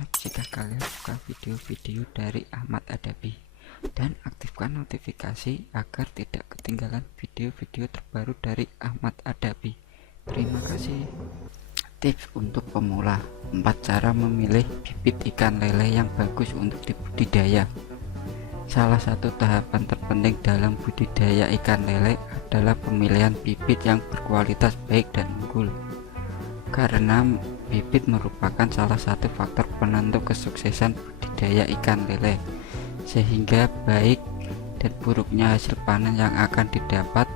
subscribe jika kalian suka video-video dari Ahmad Adabi, dan aktifkan notifikasi agar tidak ketinggalan video-video terbaru dari Ahmad Adabi. Terima kasih. Tips untuk pemula: 4 cara memilih bibit ikan lele yang bagus untuk dibudidaya. Salah satu tahapan terpenting dalam budidaya ikan lele adalah pemilihan bibit yang berkualitas baik dan unggul, karena bibit merupakan salah satu faktor penentu kesuksesan budidaya ikan lele, sehingga baik dan buruknya hasil panen yang akan didapat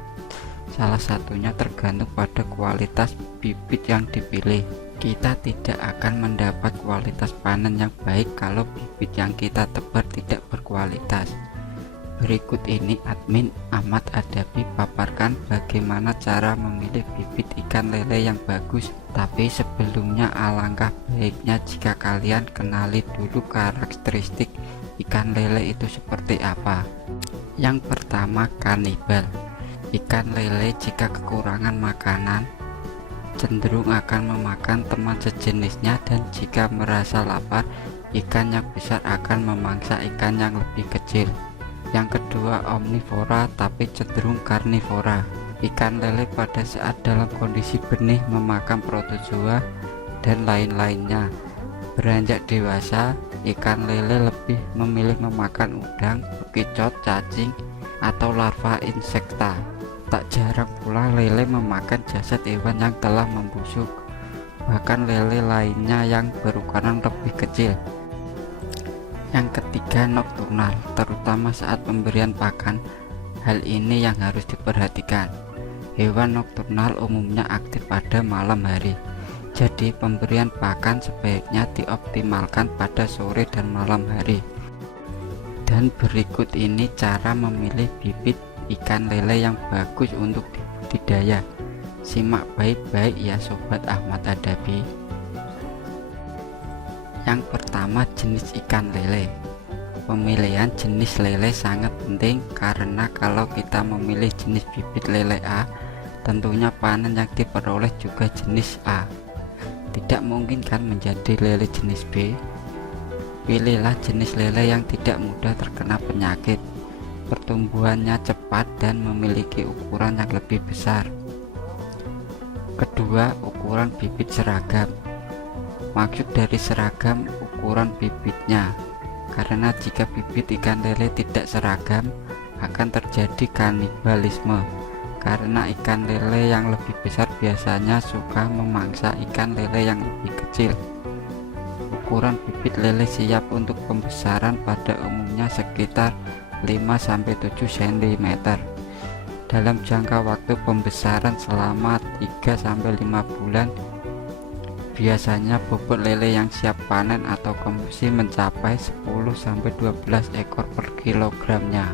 salah satunya tergantung pada kualitas bibit yang dipilih. Kita tidak akan mendapat kualitas panen yang baik kalau bibit yang kita tebar tidak berkualitas. Berikut ini admin Ahmad Adabi paparkan bagaimana cara memilih bibit ikan lele yang bagus. Tapi sebelumnya alangkah baiknya jika kalian kenali dulu karakteristik ikan lele itu seperti apa. Yang pertama, kanibal. Ikan lele jika kekurangan makanan cenderung akan memakan teman sejenisnya, dan jika merasa lapar, ikan yang besar akan memangsa ikan yang lebih kecil. Yang kedua, omnivora tapi cenderung karnivora. Ikan lele pada saat dalam kondisi benih memakan protozoa dan lain-lainnya. Beranjak dewasa, ikan lele lebih memilih memakan udang, bekicot, cacing, atau larva insekta. Tak jarang pula lele memakan jasad hewan yang telah membusuk, bahkan lele lainnya yang berukuran lebih kecil. Yang ketiga, nokturnal, terutama saat pemberian pakan. Hal ini yang harus diperhatikan. Hewan nokturnal umumnya aktif pada malam hari, jadi pemberian pakan sebaiknya dioptimalkan pada sore dan malam hari. Dan berikut ini cara memilih bibit ikan lele yang bagus untuk dibudidaya. Simak baik-baik ya sobat Ahmad Adabi. Yang pertama, jenis ikan lele. Pemilihan jenis lele sangat penting, karena kalau kita memilih jenis bibit lele A, tentunya panen yang diperoleh juga jenis A. Tidak mungkin kan menjadi lele jenis B. Pilihlah jenis lele yang tidak mudah terkena penyakit, pertumbuhannya cepat, dan memiliki ukuran yang lebih besar. Kedua, ukuran bibit seragam. Maksud dari seragam, ukuran bibitnya, karena jika bibit ikan lele tidak seragam akan terjadi kanibalisme, karena ikan lele yang lebih besar biasanya suka memangsa ikan lele yang lebih kecil. Ukuran bibit lele siap untuk pembesaran pada umumnya sekitar 5-7 cm. Dalam jangka waktu pembesaran selama 3-5 bulan, biasanya bobot lele yang siap panen atau konsumsi mencapai 10-12 ekor per kilogramnya.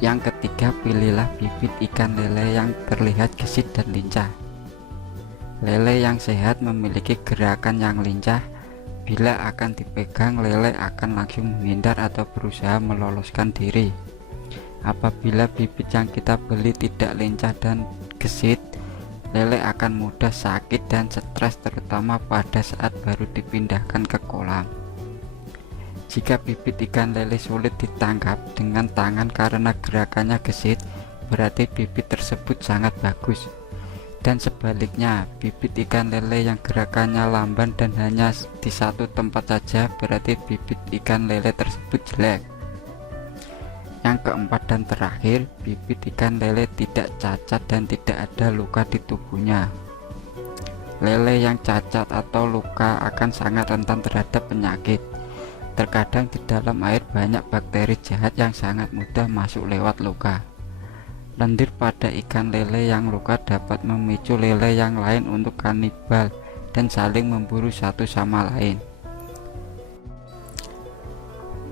Yang ketiga, pilihlah bibit ikan lele yang terlihat gesit dan lincah. Lele yang sehat memiliki gerakan yang lincah. Bila akan dipegang, lele akan langsung menghindar atau berusaha meloloskan diri. Apabila bibit yang kita beli tidak lincah dan gesit, lele akan mudah sakit dan stres, terutama pada saat baru dipindahkan ke kolam. Jika bibit ikan lele sulit ditangkap dengan tangan karena gerakannya gesit, berarti bibit tersebut sangat bagus. Dan sebaliknya, bibit ikan lele yang gerakannya lamban dan hanya di satu tempat saja, berarti bibit ikan lele tersebut jelek. Yang keempat dan terakhir, bibit ikan lele tidak cacat dan tidak ada luka di tubuhnya. Lele yang cacat atau luka akan sangat rentan terhadap penyakit. Terkadang di dalam air banyak bakteri jahat yang sangat mudah masuk lewat luka. Lendir pada ikan lele yang luka dapat memicu lele yang lain untuk kanibal dan saling memburu satu sama lain.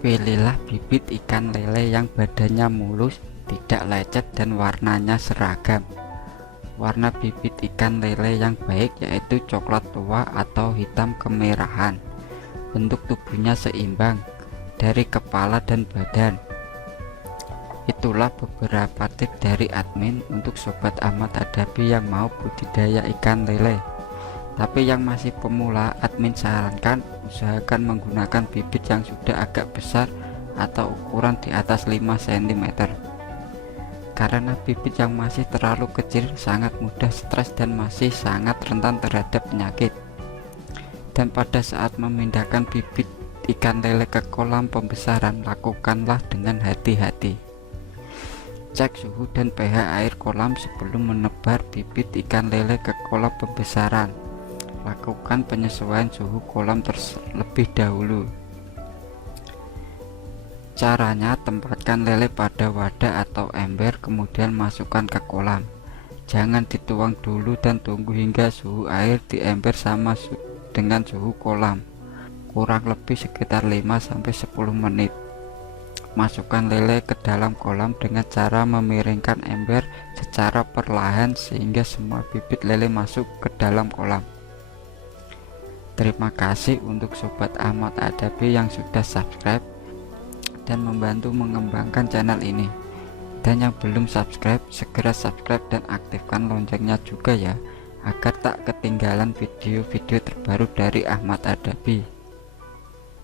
Pilihlah bibit ikan lele yang badannya mulus, tidak lecet, dan warnanya seragam. Warna bibit ikan lele yang baik yaitu coklat tua atau hitam kemerahan. Bentuk tubuhnya seimbang dari kepala dan badan. Itulah beberapa tips dari admin untuk sobat Ahmad Adabi yang mau budidaya ikan lele. Tapi yang masih pemula, admin sarankan usahakan menggunakan bibit yang sudah agak besar atau ukuran di atas 5 cm, karena bibit yang masih terlalu kecil sangat mudah stres dan masih sangat rentan terhadap penyakit. Dan pada saat memindahkan bibit ikan lele ke kolam pembesaran, lakukanlah dengan hati-hati. Cek suhu dan pH air kolam sebelum menebar bibit ikan lele ke kolam pembesaran. Lakukan penyesuaian suhu kolam terlebih dahulu. Caranya, tempatkan lele pada wadah atau ember, kemudian masukkan ke kolam. Jangan dituang dulu dan tunggu hingga suhu air di ember sama dengan suhu kolam, kurang lebih sekitar 5-10 menit. Masukkan lele ke dalam kolam dengan cara memiringkan ember secara perlahan sehingga semua bibit lele masuk ke dalam kolam. Terima kasih untuk Sobat Ahmad Adabi yang sudah subscribe dan membantu mengembangkan channel ini. Dan yang belum subscribe, segera subscribe dan aktifkan loncengnya juga ya, agar tak ketinggalan video-video terbaru dari Ahmad Adabi.